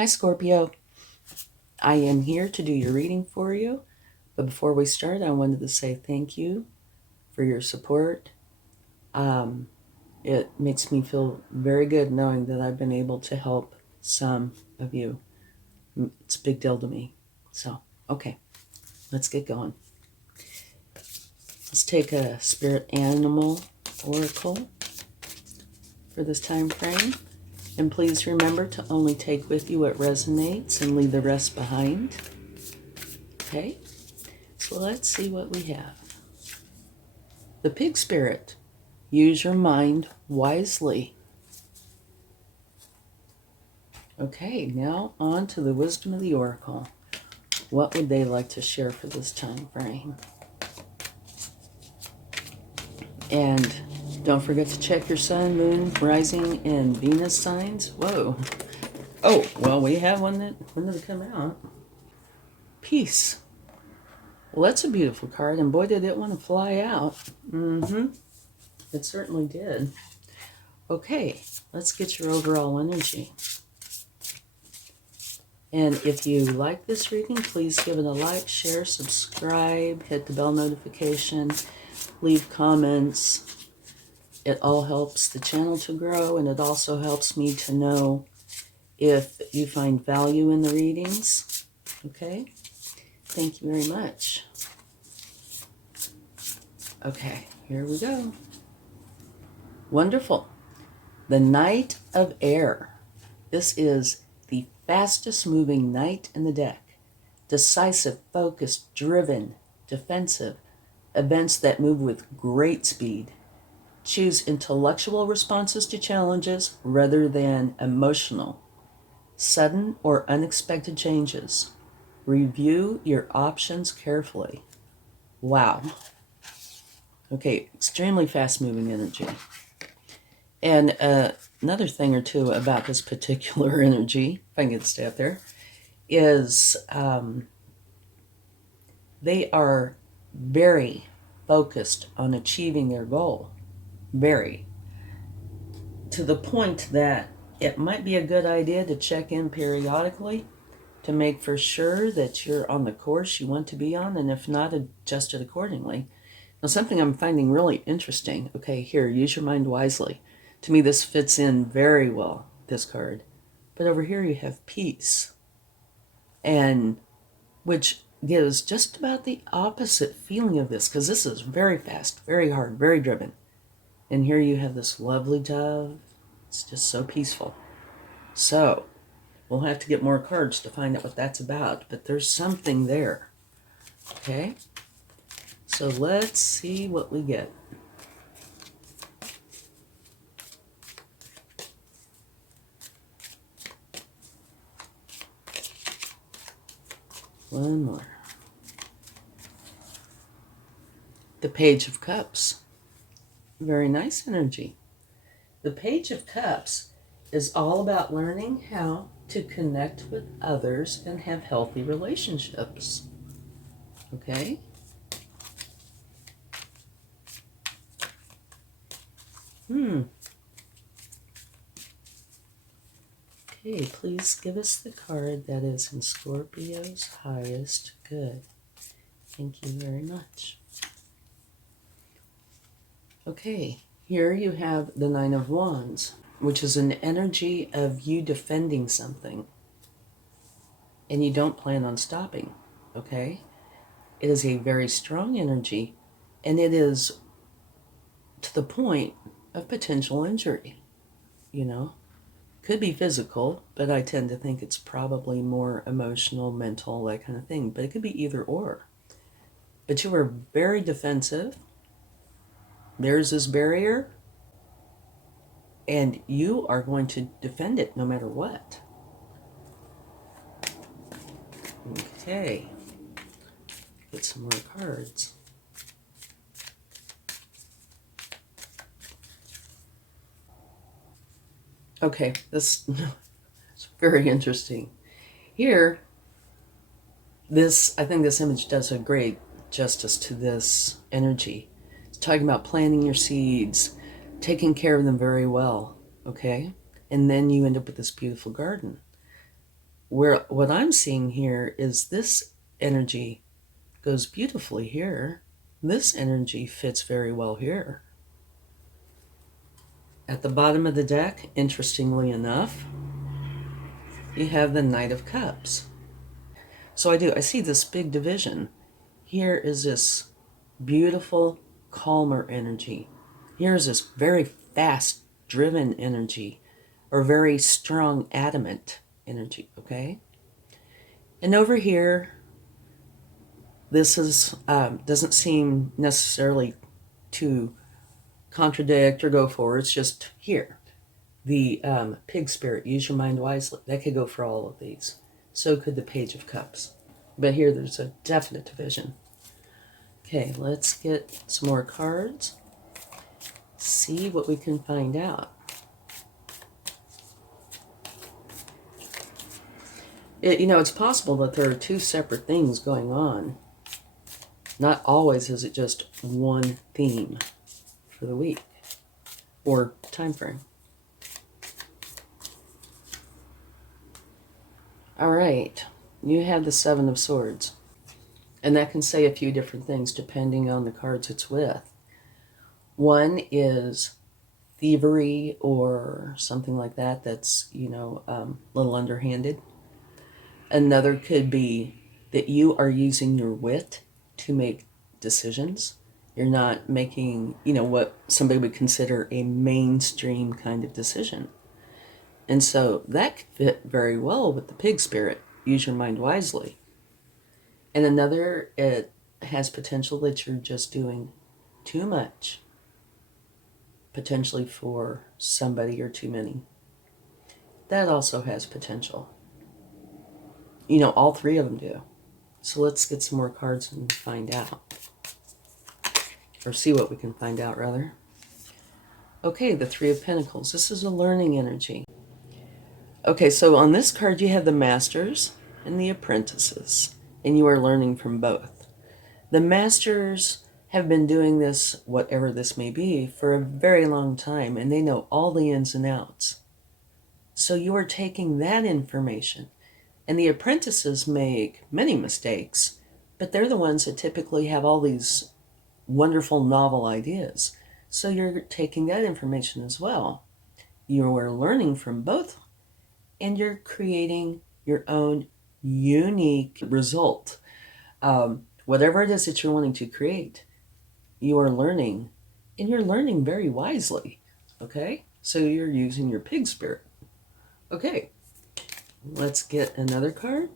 Hi, Scorpio. I am here to do your reading for you. But before we start, I wanted to say thank you for your support. It makes me feel very good knowing that I've been able to help some of you. It's a big deal to me. So, okay, let's get going. Let's take a spirit animal oracle for this time frame. And please remember to only take with you what resonates and leave the rest behind. Okay, so let's see what we have. The pig spirit. Use your mind wisely. Okay, now on to the wisdom of the oracle. What would they like to share for this time frame? And don't forget to check your sun, moon, rising, and Venus signs. Whoa. Oh, well, we have one that, when did it come out? Peace. Well, that's a beautiful card, and boy, did it want to fly out. It certainly did. Okay, let's get your overall energy. And if you like this reading, please give it a like, share, subscribe, hit the bell notification, leave comments. It all helps the channel to grow, and it also helps me to know if you find value in the readings. Okay? Thank you very much. Okay, here we go. Wonderful. The Knight of Air. This is the fastest moving knight in the deck. Decisive, focused, driven, defensive. Events that move with great speed. Choose intellectual responses to challenges rather than emotional. Sudden or unexpected changes. Review your options carefully. Wow. Okay, extremely fast-moving energy. And another thing or two about this particular energy, if I can get to stay up there, is they are very focused on achieving their goal. Very. To the point that it might be a good idea to check in periodically to make for sure that you're on the course you want to be on, and if not, adjust it accordingly. Now, something I'm finding really interesting. Okay, here, use your mind wisely. To me, this fits in very well, this card. But over here you have peace, and which gives just about the opposite feeling of this, because this is very fast, very hard, very driven. And here you have this lovely dove. It's just so peaceful. So, we'll have to get more cards to find out what that's about, but there's something there. Okay? So let's see what we get. One more. The Page of Cups. Very nice energy. The Page of Cups is all about learning how to connect with others and have healthy relationships. Okay? Okay, please give us the card that is in Scorpio's highest good. Thank you very much. Okay, here you have the Nine of Wands, which is an energy of you defending something. And you don't plan on stopping, okay? It is a very strong energy, and it is to the point of potential injury, you know? Could be physical, but I tend to think it's probably more emotional, mental, that kind of thing. But it could be either or. But you are very defensive. There's this barrier, and you are going to defend it no matter what. Okay. Get some more cards. Okay, this is very interesting. Here, I think this image does a great justice to this energy. It's talking about planting your seeds, taking care of them very well, okay? And then you end up with this beautiful garden. where what I'm seeing here is this energy goes beautifully here. This energy fits very well here. At the bottom of the deck, interestingly enough, you have the Knight of Cups. So I see this big division. Here is this beautiful, calmer energy. Here's this very fast, driven energy, or very strong, adamant energy, okay? And over here, this is doesn't seem necessarily to contradict or go forward. It's just here. The pig spirit, use your mind wisely. That could go for all of these. So could the Page of Cups. But here there's a definite division. Okay, let's get some more cards. See what we can find out. It's possible that there are two separate things going on. Not always is it just one theme for the week or time frame. All right, you have the Seven of Swords. And that can say a few different things depending on the cards it's with. One is thievery or something like that that's, a little underhanded. Another could be that you are using your wit to make decisions. You're not making, what somebody would consider a mainstream kind of decision. And so that could fit very well with the pig spirit. Use your mind wisely. And another, it has potential that you're just doing too much, potentially for somebody or too many. That also has potential. All three of them do. So let's get some more cards and find out. Or see what we can find out, rather. Okay, the Three of Pentacles. This is a learning energy. Okay, so on this card you have the Masters and the Apprentices. And you are learning from both. The Masters have been doing this, whatever this may be, for a very long time, and they know all the ins and outs. So you are taking that information. And the Apprentices make many mistakes, but they're the ones that typically have all these wonderful novel ideas. So you're taking that information as well. You are learning from both, and you're creating your own unique result. Whatever it is that you're wanting to create, you are learning, and you're learning very wisely. Okay? So you're using your pig spirit. Okay. Let's get another card.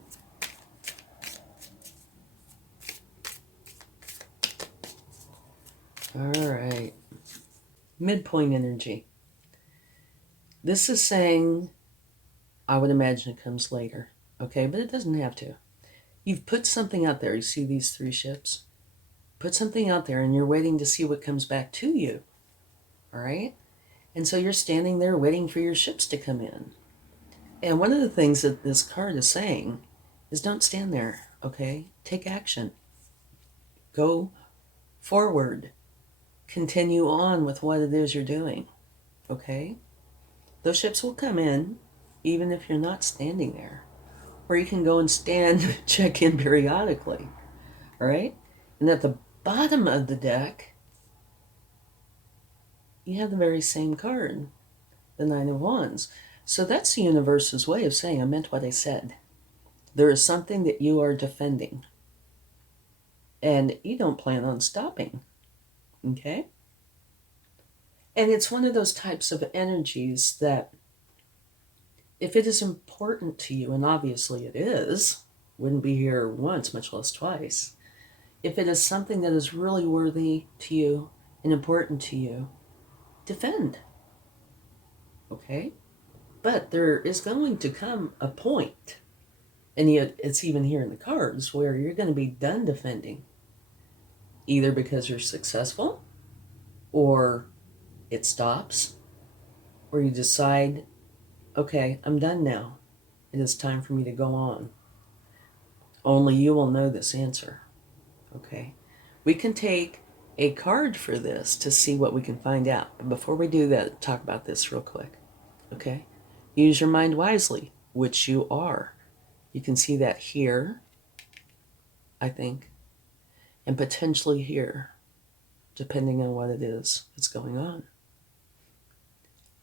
All right. Midpoint Energy. This is saying, I would imagine it comes later. Okay, but it doesn't have to. You've put something out there. You see these three ships? Put something out there and you're waiting to see what comes back to you. All right? And so you're standing there waiting for your ships to come in. And one of the things that this card is saying is don't stand there, okay? Take action. Go forward. Continue on with what it is you're doing, okay? Those ships will come in even if you're not standing there. Or you can go and stand, check in periodically, all right? And at the bottom of the deck, you have the very same card, the Nine of Wands. So that's the universe's way of saying, I meant what I said. There is something that you are defending. And you don't plan on stopping, okay? And it's one of those types of energies that if it is important to you, and obviously it is, wouldn't be here once, much less twice. If it is something that is really worthy to you and important to you, defend. Okay? But there is going to come a point, and yet it's even here in the cards, where you're going to be done defending. Either because you're successful, or it stops, or you decide, okay, I'm done now. It is time for me to go on. Only you will know this answer. Okay? We can take a card for this to see what we can find out. But before we do that, talk about this real quick. Okay? Use your mind wisely, which you are. You can see that here, I think, and potentially here, depending on what it is that's going on.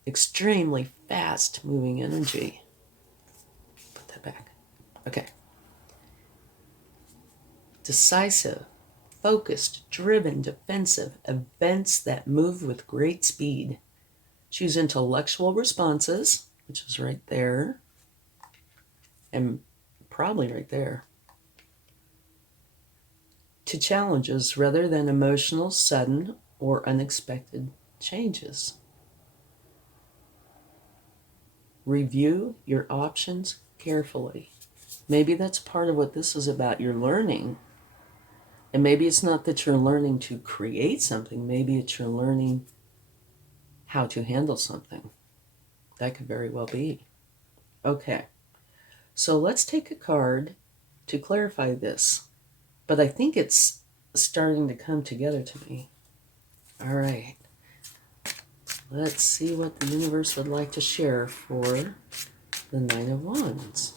Extremely fast moving energy. Put that back. Okay. Decisive, focused, driven, defensive, events that move with great speed. Choose intellectual responses, which is right there, and probably right there, to challenges rather than emotional, sudden, or unexpected changes. Review your options carefully. Maybe that's part of what this is about. You're learning. And maybe it's not that you're learning to create something. Maybe it's you're learning how to handle something. That could very well be. Okay. So let's take a card to clarify this. But I think it's starting to come together to me. All right. Let's see what the universe would like to share for the Nine of Wands.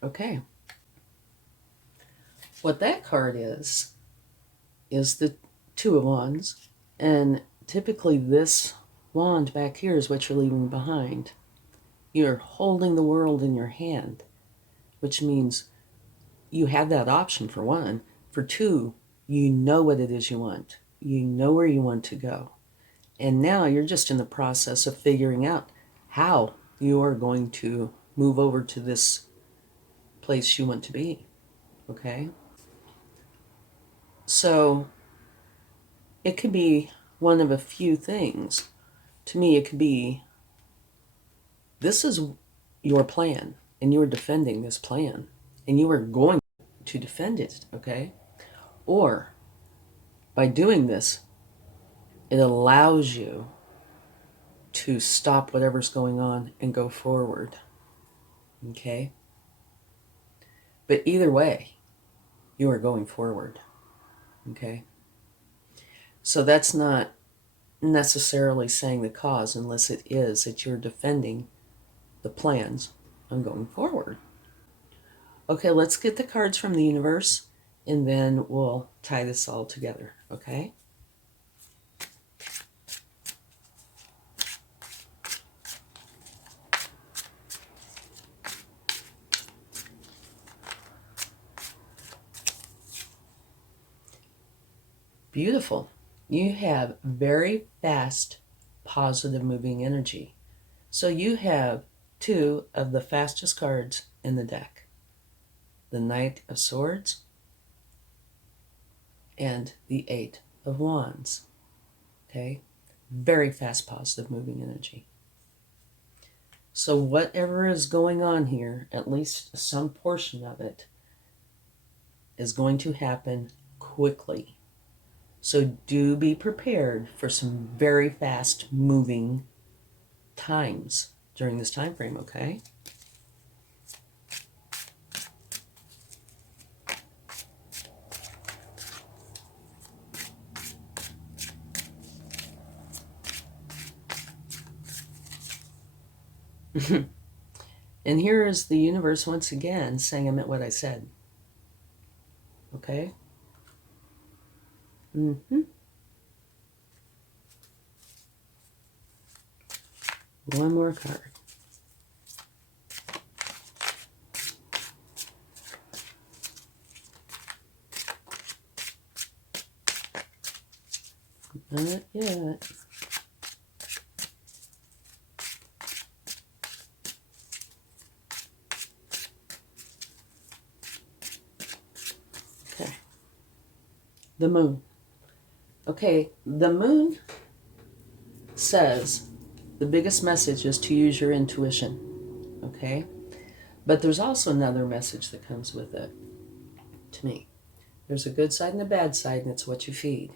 Okay. What that card is the Two of Wands. And typically this wand back here is what you're leaving behind. You're holding the world in your hand, which means you have that option for one. For two, you know what it is you want. You know where you want to go. And now you're just in the process of figuring out how you are going to move over to this place you want to be. Okay? So it could be one of a few things. To me, it could be, this is your plan, and you are defending this plan, and you are going to defend it, okay? Or, by doing this, it allows you to stop whatever's going on and go forward, okay? But either way, you are going forward, okay? So that's not necessarily saying the cause, unless it is that you're defending the plans on going forward. Okay, let's get the cards from the universe, and then we'll tie this all together, okay? Beautiful. You have very fast, positive moving energy. So you have two of the fastest cards in the deck. The Knight of Swords and the Eight of Wands. Okay? Very fast, positive moving energy. So whatever is going on here, at least some portion of it, is going to happen quickly. So do be prepared for some very fast moving times during this time frame, okay? And here is the universe once again saying I meant what I said. Okay? Mm-hmm. One more card. Not yet. Okay. The moon. Okay, the moon says the biggest message is to use your intuition. Okay? But there's also another message that comes with it, to me. There's a good side and a bad side, and it's what you feed.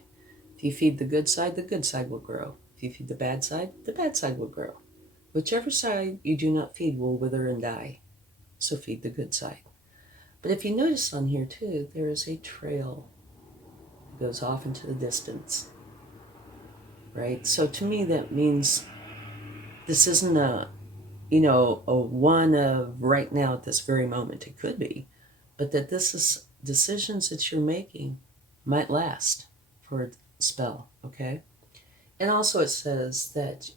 If you feed the good side will grow. If you feed the bad side will grow. Whichever side you do not feed will wither and die. So feed the good side. But if you notice on here too, there is a trail that goes off into the distance, right? So to me, that means this isn't a one of right now at this very moment. It could be, but that this is decisions that you're making might last for a spell, okay? And also it says that,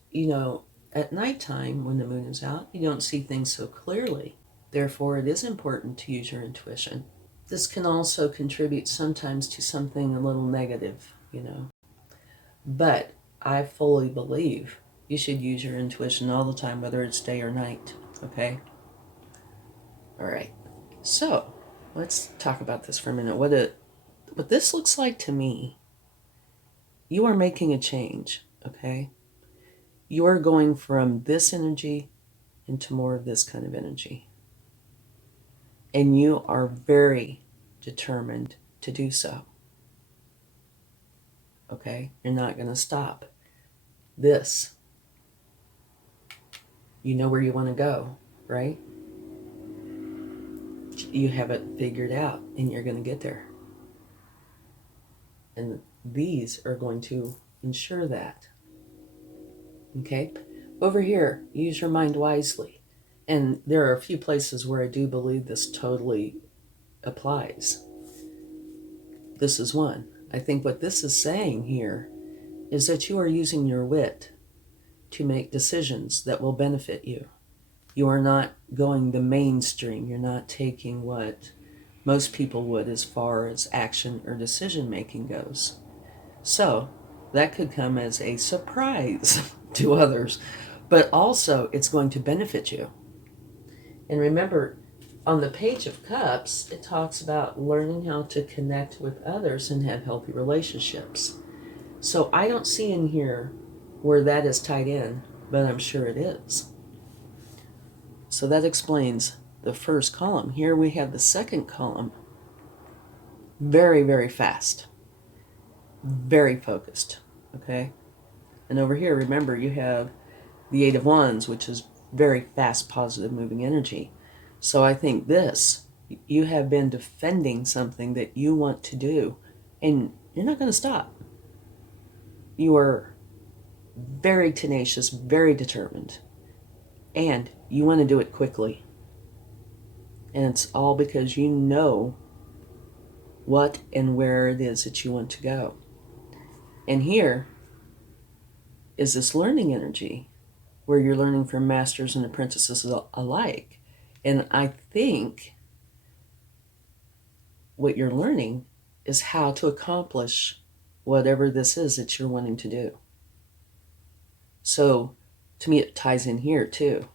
at nighttime when the moon is out, you don't see things so clearly. Therefore, it is important to use your intuition. This can also contribute sometimes to something a little negative, But I fully believe you should use your intuition all the time, whether it's day or night, okay? All right. So, let's talk about this for a minute. What this looks like to me, you are making a change, okay? You are going from this energy into more of this kind of energy. And you are very determined to do so. Okay? You're not going to stop. This, you know where you want to go, right? You have it figured out and you're going to get there. And these are going to ensure that. Okay? Over here, use your mind wisely. And there are a few places where I do believe this totally applies. This is one. I think what this is saying here is that you are using your wit to make decisions that will benefit you. You are not going the mainstream. You're not taking what most people would as far as action or decision making goes. So that could come as a surprise to others, but also it's going to benefit you. And remember, on the Page of Cups, it talks about learning how to connect with others and have healthy relationships. So I don't see in here where that is tied in, but I'm sure it is. So that explains the first column. Here we have the second column. Very, very fast. Very focused. Okay? And over here, remember, you have the Eight of Wands, which is very fast, positive, moving energy. So I think this, you have been defending something that you want to do, and you're not going to stop. You are very tenacious, very determined, and you want to do it quickly. And it's all because you know what and where it is that you want to go. And here is this learning energy where you're learning from masters and apprentices alike. And I think what you're learning is how to accomplish whatever this is that you're wanting to do. So to me, it ties in here too.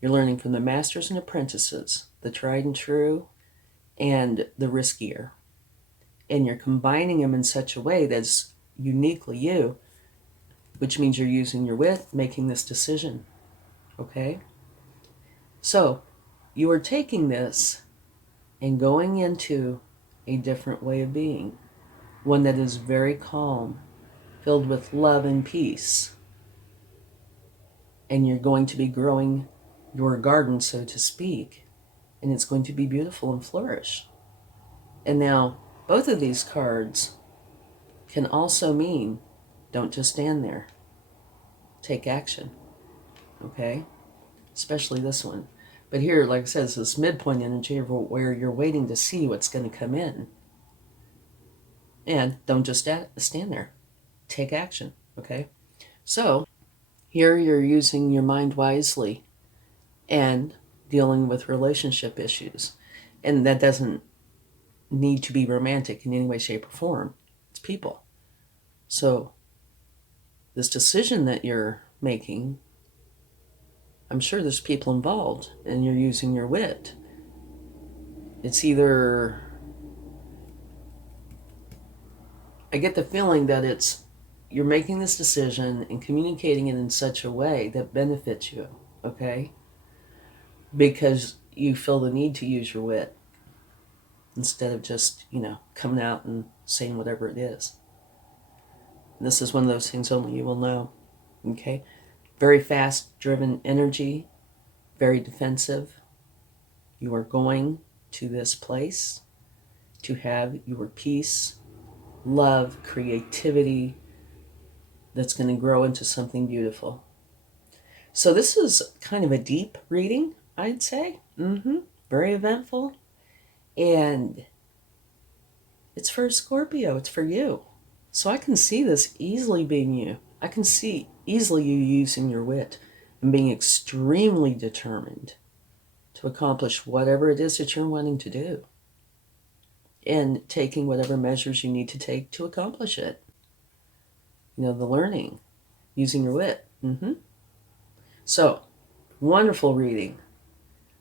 You're learning from the masters and apprentices, the tried and true and the riskier. And you're combining them in such a way that's uniquely you, which means you're using your wit, making this decision. Okay? So you are taking this and going into a different way of being, one that is very calm, filled with love and peace. And you're going to be growing your garden, so to speak, and it's going to be beautiful and flourish. And now, both of these cards can also mean don't just stand there. Take action. Okay? Especially this one. But here, like I said, it's this midpoint energy where you're waiting to see what's going to come in. And don't just stand there. Take action. Okay? So, here you're using your mind wisely and dealing with relationship issues. And that doesn't need to be romantic in any way, shape, or form. It's people. So, this decision that you're making, I'm sure there's people involved and you're using your wit. It's either, I get the feeling that you're making this decision and communicating it in such a way that benefits you, okay? Because you feel the need to use your wit instead of just, coming out and saying whatever it is. And this is one of those things only you will know, okay? Very fast-driven energy, very defensive. You are going to this place to have your peace, love, creativity that's going to grow into something beautiful. So this is kind of a deep reading, I'd say. Very eventful. And it's for Scorpio. It's for you. So I can see this easily being you. I can see easily you using your wit and being extremely determined to accomplish whatever it is that you're wanting to do. And taking whatever measures you need to take to accomplish it. You know, the learning, using your wit. So, wonderful reading.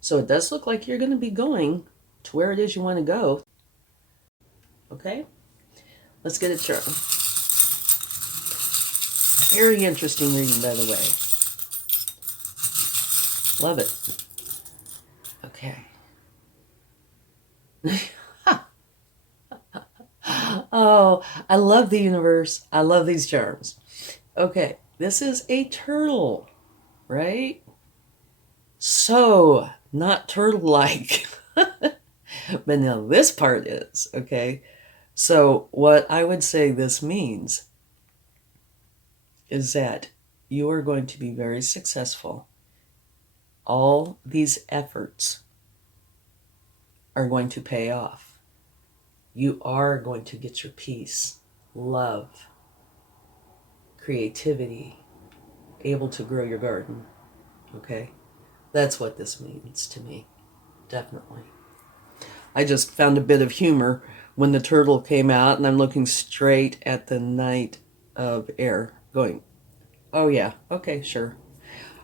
So it does look like you're going to be going to where it is you want to go. Okay? Let's get it started. Very interesting reading, by the way. Love it. Okay. Oh, I love the universe. I love these charms. Okay, this is a turtle, right? So, not turtle-like. But now this part is, okay? So, what I would say this means is that you are going to be very successful. All these efforts are going to pay off. You are going to get your peace, love, creativity, able to grow your garden, okay? That's what this means to me, definitely. I just found a bit of humor when the turtle came out, and I'm looking straight at the Knight of Air, going, oh yeah, okay, sure.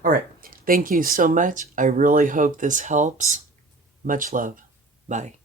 All right, thank you so much. I really hope this helps. Much love. Bye.